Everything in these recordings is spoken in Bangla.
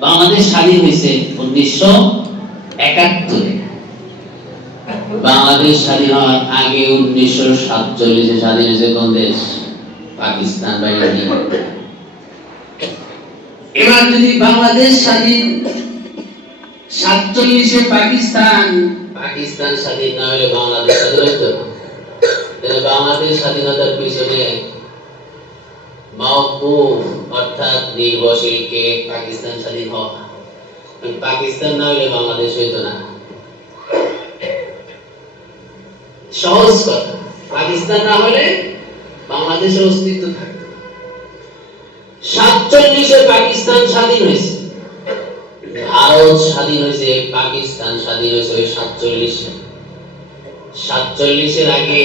বাংলাদেশ স্বাধীন হয়েছে উনিশশো একাত্তরে। বাংলাদেশ স্বাধীন হওয়ার আগে উনিশশো সাতচল্লিশে স্বাধীন হয়েছে কোন দেশ? পাকিস্তান বা ইন্ডিয়া এবার যদি বাংলাদেশ স্বাধীন, সাতচল্লিশে পাকিস্তান পাকিস্তান স্বাধীন না হলে বাংলাদেশ স্বাধীন হতো বাংলাদেশ স্বাধীনতার পিছনে মাহবুব অর্থাৎ নির্ভরশীলকে পাকিস্তান স্বাধীন হওয়া। পাকিস্তান না হলে বাংলাদেশ হইতো না। সহজ কথা। পাকিস্তান না হলে বাংলাদেশের অস্তিত্ব থাকতো। সাতচল্লিশে পাকিস্তান স্বাধীন হয়েছে। ভারত স্বাধীন হয়েছে, পাকিস্তান স্বাধীন হয়েছে ওই সাতচল্লিশে। সাতচল্লিশের আগে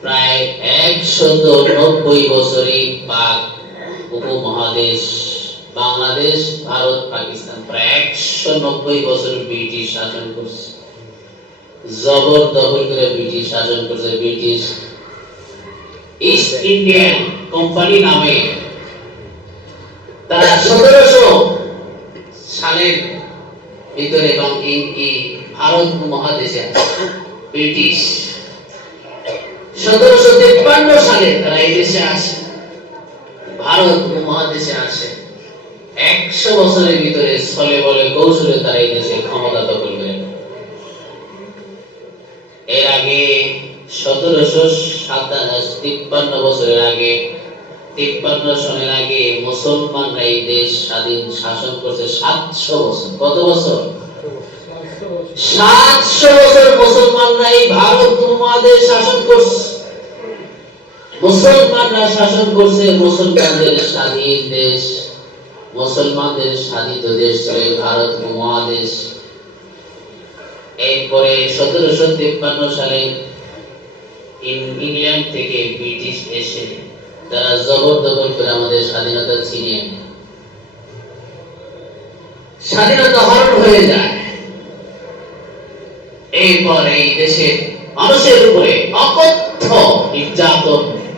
প্রায় একশত নব্বই বছরই পাক উপমহাদেশ বাংলাদেশ, ভারত, পাকিস্তান। প্রায় একশো নব্বই বছর ব্রিটিশ শাসন করছে। জবর দখল করে ব্রিটিশ শাসন করছে ব্রিটিশ ইস্ট ইন্ডিয়ান কোম্পানি নামে। তারা সতেরোশো সালের ভিতরে এবং এই ভারত মহাদেশে ব্রিটিশ। সতেরোশো তিপ্পান্ন সালে তারা এই দেশে আসে। ভারত মহাদেশে আসে। একশো বছরের ভিতরে ছলে বলে কৌশলে তারা এই দেশে ক্ষমতা দখল করে। এর আগে সতেরোশো তিপ্পান্ন বছরের আগে, তিপ্পান্ন সনের আগে মুসলমানরা এই দেশ স্বাধীন শাসন করছে সাতশো বছর। কত বছর? সাতশো বছর মুসলমানরা এই ভারত উপমহাদেশ শাসন করছে। মুসলমানরা শাসন করছে, মুসলমানদের স্বাধীন দেশ। মুসলমানদের স্বাধীন দেশ ছিল ভারত উপমহাদেশ এরপরে সতেরোশো তিপ্পান্ন সালে ইংল্যান্ড থেকে ব্রিটিশ এসে তারা জবরদখল করে আমাদের স্বাধীনতা ছিনিয়ে স্বাধীনতা হরণ হয়ে যায়। এরপর এই দেশের মানুষের উপরে অকথ্য নির্যাতন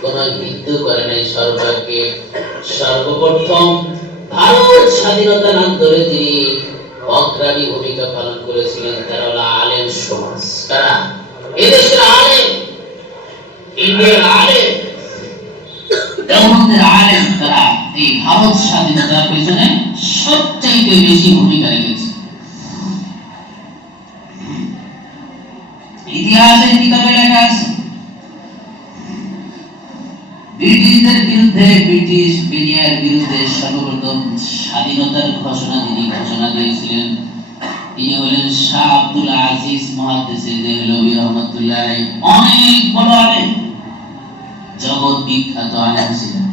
কোন হিন্দু করে নাই সরকারকে সর্বপ্রথম ভারত স্বাধীনতার আন্দোলনে যিনি অগ্রণী ভূমিকা পালন করেছিলেন তারা হলো আলেম সমাজ। কারা? এদেশের আলেম, ইন্ডিয়ার আলেম আলেম তারা এই ভারত স্বাধীনতার পেছনে বেশি ভূমিকা রেখেছে। ইতিহাসের কিতাবে লেখা আছে ব্রিটিশদের বিরুদ্ধে, ব্রিটিশ বিনিয়ার বিরুদ্ধে সর্বপ্রথম স্বাধীনতার ঘোষণা যিনি ঘোষণা দিয়েছিলেন। তিনি হলেন শাহ আব্দুল আজিজ দেহলবী রহমতুল্লাহ অনেক বড় জগৎ বিখ্যাত আলেম ছিলেন।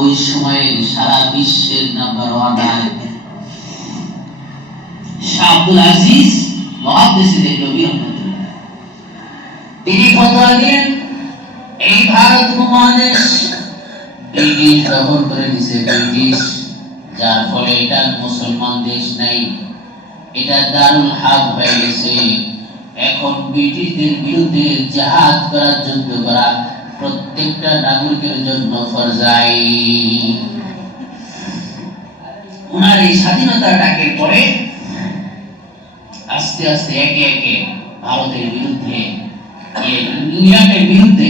ওই সময়ের সারা বিশ্বের নাম্বার ওয়ান আলেম। শাহ আব্দুল আজিজ দেহলবী রহমতুল্লাহ। তিনি দিলেন ভারত উপমহাদেশ ব্রিটিশ দখল করে দিছে ব্রিটিশ যার ফলে এটা মুসলমান দেশ নাই। এটা দারুল হাব হয়ে গেছে। এখন ব্রিটিশদের বিরুদ্ধে জাহাজ করার যুদ্ধ করা প্রত্যেকটা নাগরিকের জন্য ফরজাই। ওনার এই স্বাধীনতা ডাকের পরে আস্তে আস্তে একে একে ভারতের বিরুদ্ধে ইয়ে, ইংল্যান্ডের বিরুদ্ধে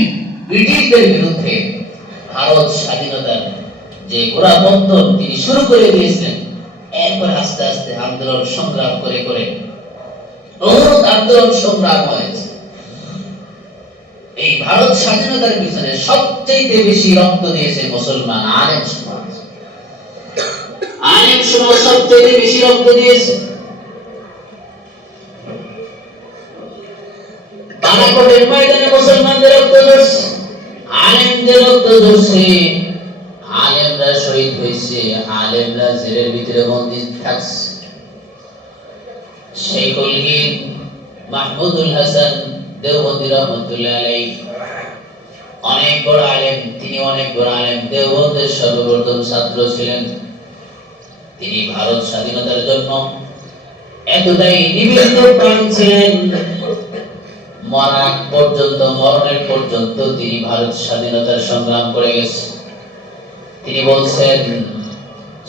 ব্রিটিশদের বিরুদ্ধে ভারত স্বাধীনতার যে ঘোড়াবন্ধন তিনি শুরু করে দিয়েছিলেন, এরপর আস্তে আস্তে আন্দোলন সংগ্রাম করে করে আন্দোলন সংগ্রাম হয়েছে। এই ভারত স্বাধীনতার পিছনে সবচেয়ে বেশি রক্ত দিয়েছে মুসলমান আলেম সমাজ। আলেম সমাজ সবচেয়ে বেশি রক্ত দিয়েছে। বালাকোটের ময়দানে মুসলমানদের রক্ত ঝরছে। আলেমদের আলেমরা শহীদ হয়েছে, আলেমরা জেলের ভিতরে বন্দী থাকছে। শেখুল হিন্দ মাহমুদুল হাসান দেওবন্দি রহমতুল্লাহ আলাই অনেক বড় আলেম, তিনি অনেক বড় আলেম, দেওবন্দের সর্বপ্রথম ছাত্র ছিলেন। তিনি ভারত স্বাধীনতার জন্য এতটাই নিবেদিত প্রাণ ছিলেন মরার পর্যন্ত, মরণের পর্যন্ত তিনি ভারত স্বাধীনতার সংগ্রাম করে গেছেন। তিনি বলছেন,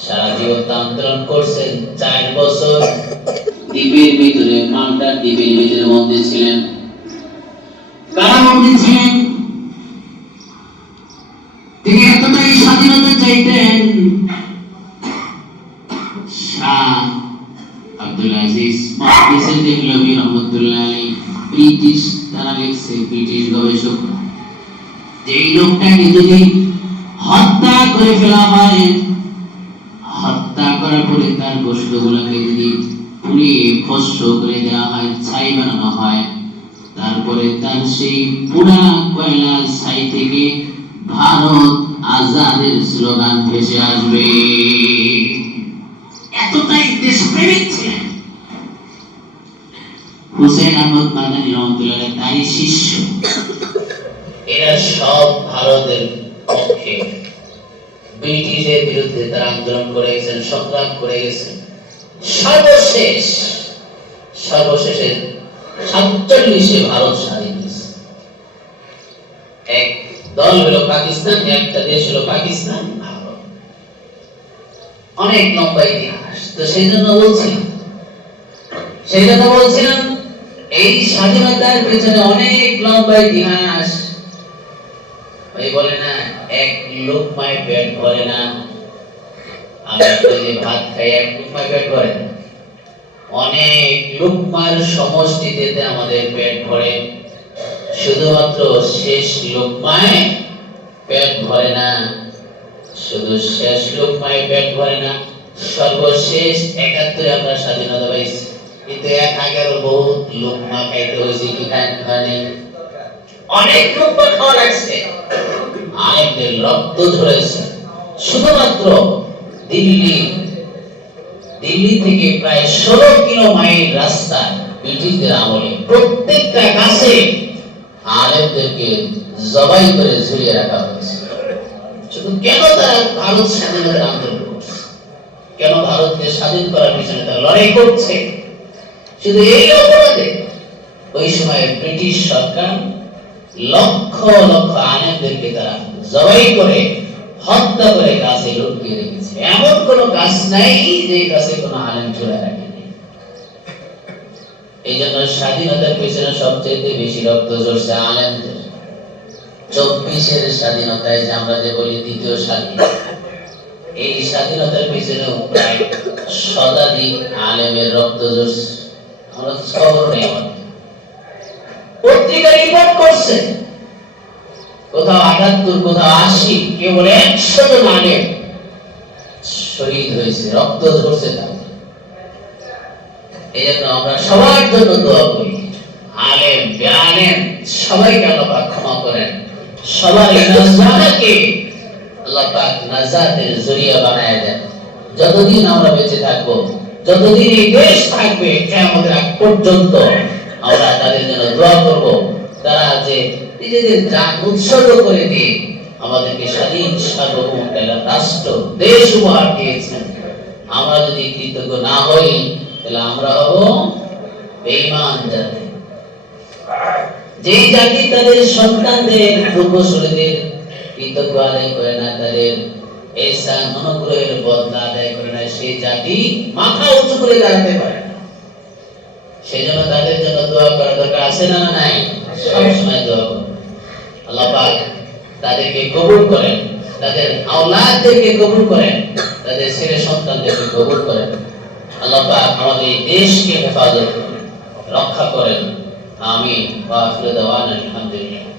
সারা জীবন আন্দোলন করছেন, চার বছর দ্বীপের ভিতরে মালটার দ্বীপের ভিতরে বন্দী ছিলেন। কারা কারাবন্দী ছিলেন, তিনি এতটাই স্বাধীনতা চাইতেন আব্দুল আজিজ মাহফিজের দেহলভি রহমতুল্লাহ ব্রিটিশ তারা লিখছে ব্রিটিশ গবেষক। যে এই লোকটাকে যদি হত্যা করে ফেলা হয়, হত্যা করার পরে তার গোষ্ঠগুলোকে যদি পুড়িয়ে ভস্য করে দেওয়া হয়, ছাই বানানো হয়, তারপরে তার সেই পুরা কয়লা ছাই থেকে ভারত আজাদের স্লোগান ভেসে আসবে। এতটাই দেশপ্রেমিক ছিলেন হুসেন আহমদ মাদানী রহমতুল্লাহ তারই শিষ্য। এরা সব ভারতের পক্ষে। ব্রিটিশের বিরুদ্ধে তারা আন্দোলন করে গেছেন সংগ্রাম করে গেছেন। সর্বশেষ সর্বশেষে সাতচল্লিশে ভারত স্বাধীন হয়েছে। এক দল হলো পাকিস্তান একটা দেশ হলো পাকিস্তান ভারত। অনেক লম্বা ইতিহাস। তো সেই জন্য সেই জন্য বলছিলাম, এই স্বাধীনতার পেছনে অনেক লম্বা ইতিহাস। বলে না, এক পেট ভরে না। ভাত খাই, এক পেট ভরে। সমষ্টিতে আমাদের পেট ভরে। শুধুমাত্র শেষ লোকমায় পেট ভরে না। শুধু শেষ লোকমায় পেট ভরে না। সর্বশেষ একাত্তরে আমরা স্বাধীনতা পাইছি। কিন্তু এক আগেরও বহু লোকমা খাইতে হয়েছে কি খানি অনেক লোকমা খাওয়া লাগছে। আরেকদের রক্ত ঝরেছে শুধুমাত্র দিল্লি দিল্লি থেকে প্রায় ষোলো কিলো মাইল রাস্তা ব্রিটিশদের আমলে। প্রত্যেকটা গাছে আলেমদেরকে জবাই করে ঝুলিয়ে রাখা হয়েছে। শুধু কেন তারা ভারত স্বাধীনতার আন্দোলন? কেন ভারতকে স্বাধীন করার পিছনে তারা লড়াই করছে? শুধু এই অপরাধে, ওই সময় ব্রিটিশ সরকার লক্ষ লক্ষ আলেমদেরকে তারা জবাই করে হত্যা করে গাছে লটকিয়ে রেখেছে। এমন কোন গাছ নাই যে গাছে কোনো আলেম রাখেনি। এই জন্য স্বাধীনতার পেছনে সবচেয়ে বেশি রক্ত ঝরছে আলেমদের। চব্বিশের স্বাধীনতায় যে আমরা যে বলি দ্বিতীয় স্বাধীন এই স্বাধীনতার পিছনে প্রায় শতাধিক আলেমের রক্ত পত্রিকা রিপোর্ট করছে। কোথাও আটাত্তর, কোথাও আশি, কেবল একশো শহীদ হয়েছে, রক্ত ঝরছে তাদের এই জন্য আমরা সবার জন্য দোয়া করি, আলেম, বেআলেম, সবাইকে পাক ক্ষমা করেন। আল্লাহ পাক যতদিন আমরা বেঁচে থাকব, যতদিন এই দেশ থাকবে কেমন আগ পর্যন্ত আমরা তাদের জন্য দোয়া করব। তারা যে নিজেদের উৎসর্গ করে দিয়ে আমাদেরকে স্বাধীন সার্বভৌম একটা রাষ্ট্র, দেশ উপহার দিয়েছেন। আমরা যদি কৃতজ্ঞ না হই, তাহলে আমরা হব বেঈমান জাতি। যে জাতি তাদের সন্তানদের পূর্বসূরীদের কৃতজ্ঞ আদায় করে না তাদের। এসান অনুগ্রহের বদলা আদায় করে না। সেই জাতি মাথা উঁচু করে দাঁড়াতে পারে সেই জন্য তাদের জন্য দোয়া করা দরকার আছে না নাই? সবসময় দোয়া করুন। আল্লাহ পাক তাদেরকে কবুল করেন। তাদের আওলাদদেরকে কবুল করেন। তাদের ছেলে সন্তানদেরকে কবুল করেন। আল্লাহ পাক আমাদের এই দেশকে হেফাজত করেন, রক্ষা করেন। আমিন। ওয়া আখিরু দাওয়ানা আলহামদুলিল্লাহ।